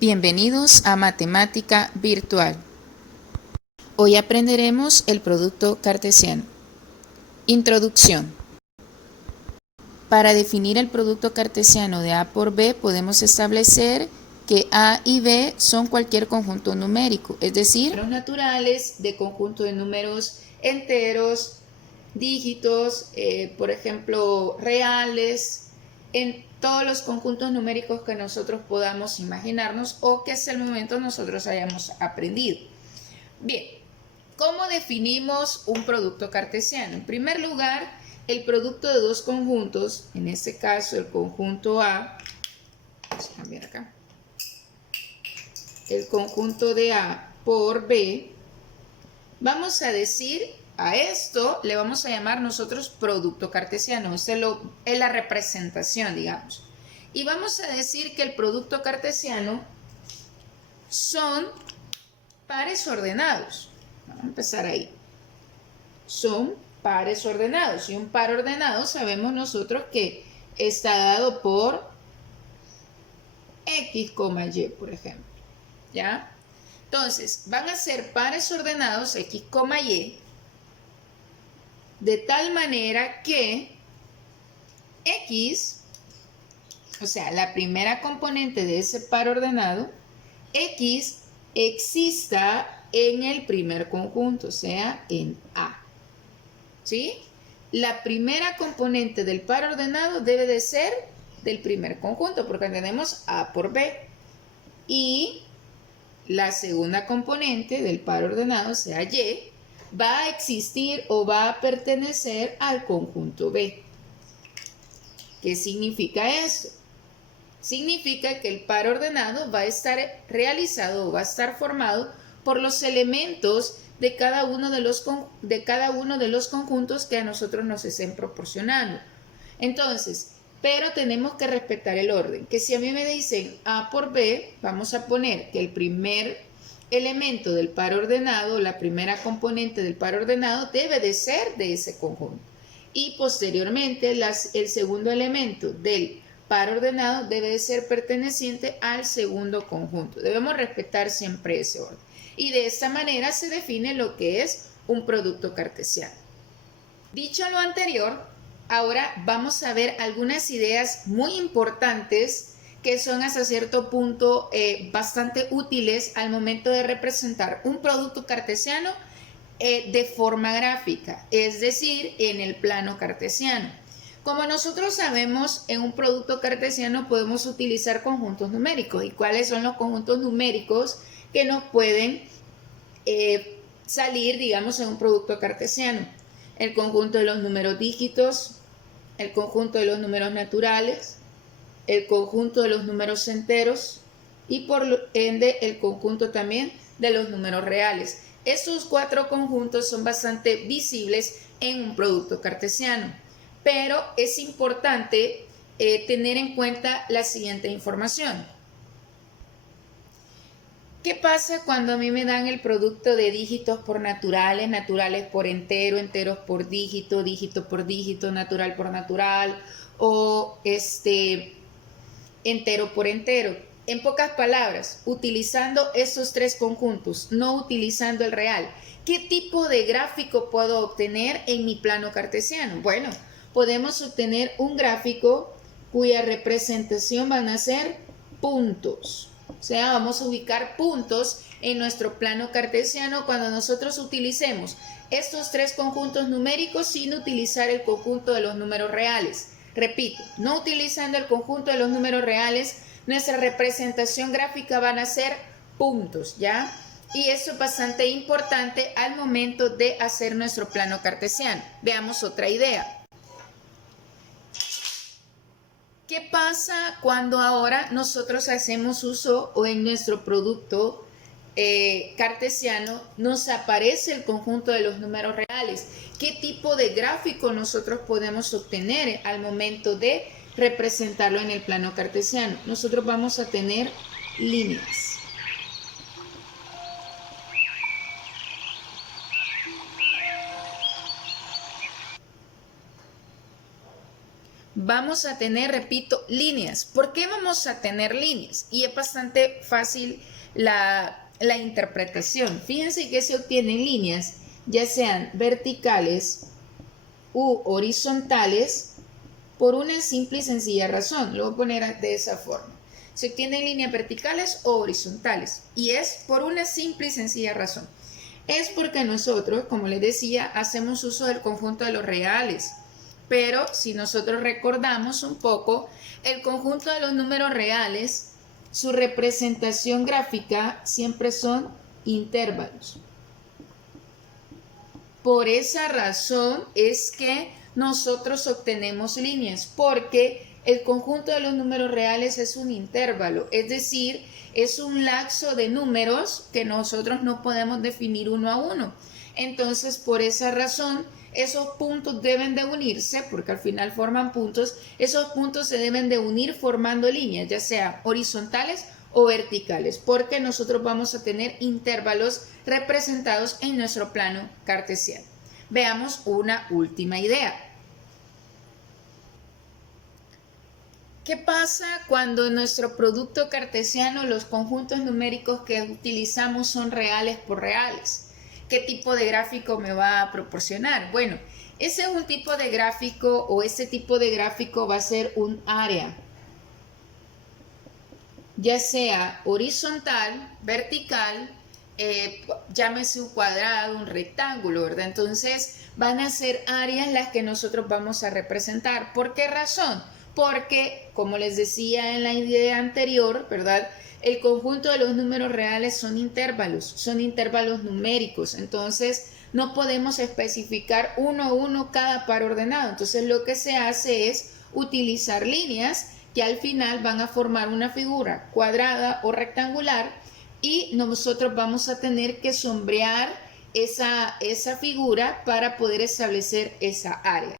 Bienvenidos a Matemática Virtual. Hoy aprenderemos el producto cartesiano. Introducción. Para definir el producto cartesiano de A por B podemos establecer que A y B son cualquier conjunto numérico, es decir, números naturales de conjunto de números enteros, dígitos, por ejemplo, reales, en todos los conjuntos numéricos que nosotros podamos imaginarnos o que hasta el momento nosotros hayamos aprendido. Bien, ¿cómo definimos un producto cartesiano? En primer lugar, el producto de dos conjuntos, en este caso el conjunto A, vamos a cambiar acá, el conjunto de A por B, vamos a decir a esto le vamos a llamar nosotros producto cartesiano. Esta es la representación, digamos. Y vamos a decir que el producto cartesiano son pares ordenados. Vamos a empezar ahí. Son pares ordenados. Y un par ordenado sabemos nosotros que está dado por X, Y, por ejemplo. ¿Ya? Entonces, van a ser pares ordenados X, Y, de tal manera que X, o sea, la primera componente de ese par ordenado, X exista en el primer conjunto, o sea, en A. ¿Sí? La primera componente del par ordenado debe de ser del primer conjunto, porque tenemos A por B. Y la segunda componente del par ordenado, o sea, Y, va a existir o va a pertenecer al conjunto B. ¿Qué significa esto? Significa que el par ordenado va a estar realizado o va a estar formado por los elementos de cada uno de los conjuntos que a nosotros nos estén proporcionando. Entonces, pero tenemos que respetar el orden, que si a mí me dicen A por B, vamos a poner que el primer elemento del par ordenado, la primera componente del par ordenado debe de ser de ese conjunto. Y posteriormente el segundo elemento del par ordenado debe de ser perteneciente al segundo conjunto. Debemos respetar siempre ese orden. Y de esta manera se define lo que es un producto cartesiano. Dicho lo anterior, ahora vamos a ver algunas ideas muy importantes que son hasta cierto punto bastante útiles al momento de representar un producto cartesiano de forma gráfica, es decir, en el plano cartesiano. Como nosotros sabemos, en un producto cartesiano podemos utilizar conjuntos numéricos. ¿Y cuáles son los conjuntos numéricos que nos pueden salir, digamos, en un producto cartesiano? El conjunto de los números dígitos, el conjunto de los números naturales, el conjunto de los números enteros y por ende el conjunto también de los números reales. Estos cuatro conjuntos son bastante visibles en un producto cartesiano, pero es importante tener en cuenta la siguiente información. ¿Qué pasa cuando a mí me dan el producto de dígitos por naturales, naturales por entero, enteros por dígito, dígito por dígito, natural por natural o entero por entero? En pocas palabras, utilizando estos tres conjuntos, no utilizando el real, ¿qué tipo de gráfico puedo obtener en mi plano cartesiano? Bueno, podemos obtener un gráfico cuya representación van a ser puntos. O sea, vamos a ubicar puntos en nuestro plano cartesiano cuando nosotros utilicemos estos tres conjuntos numéricos sin utilizar el conjunto de los números reales. Repito, no utilizando el conjunto de los números reales, nuestra representación gráfica van a ser puntos, ¿ya? Y eso es bastante importante al momento de hacer nuestro plano cartesiano. Veamos otra idea. ¿Qué pasa cuando ahora nosotros hacemos uso o en nuestro producto cartesiano nos aparece el conjunto de los números reales? ¿Qué tipo de gráfico nosotros podemos obtener al momento de representarlo en el plano cartesiano? Nosotros vamos a tener líneas. vamos a tener, repito, líneas. ¿Por qué vamos a tener líneas? Y es bastante fácil la interpretación. Fíjense que se obtienen líneas, ya sean verticales u horizontales, por una simple y sencilla razón. Lo voy a poner de esa forma. Se obtienen líneas verticales o horizontales. Y es por una simple y sencilla razón. Es porque nosotros, como les decía, hacemos uso del conjunto de los reales. Pero si nosotros recordamos un poco, el conjunto de los números reales, su representación gráfica siempre son intervalos. Por esa razón es que nosotros obtenemos líneas, porque el conjunto de los números reales es un intervalo, es decir, es un lapso de números que nosotros no podemos definir uno a uno. Entonces, por esa razón, esos puntos deben de unirse, porque al final forman puntos, esos puntos se deben de unir formando líneas, ya sea horizontales o verticales, porque nosotros vamos a tener intervalos representados en nuestro plano cartesiano. Veamos una última idea. ¿Qué pasa cuando en nuestro producto cartesiano los conjuntos numéricos que utilizamos son reales por reales? ¿Qué tipo de gráfico me va a proporcionar? Bueno, ese es un tipo de gráfico, o ese tipo de gráfico va a ser un área, ya sea horizontal, vertical, llámese un cuadrado, un rectángulo, ¿verdad? Entonces van a ser áreas las que nosotros vamos a representar. ¿Por qué razón? Porque, como les decía en la idea anterior, ¿verdad? El conjunto de los números reales son intervalos numéricos. Entonces no podemos especificar uno a uno cada par ordenado. Entonces lo que se hace es utilizar líneas que al final van a formar una figura cuadrada o rectangular, y nosotros vamos a tener que sombrear esa figura para poder establecer esa área.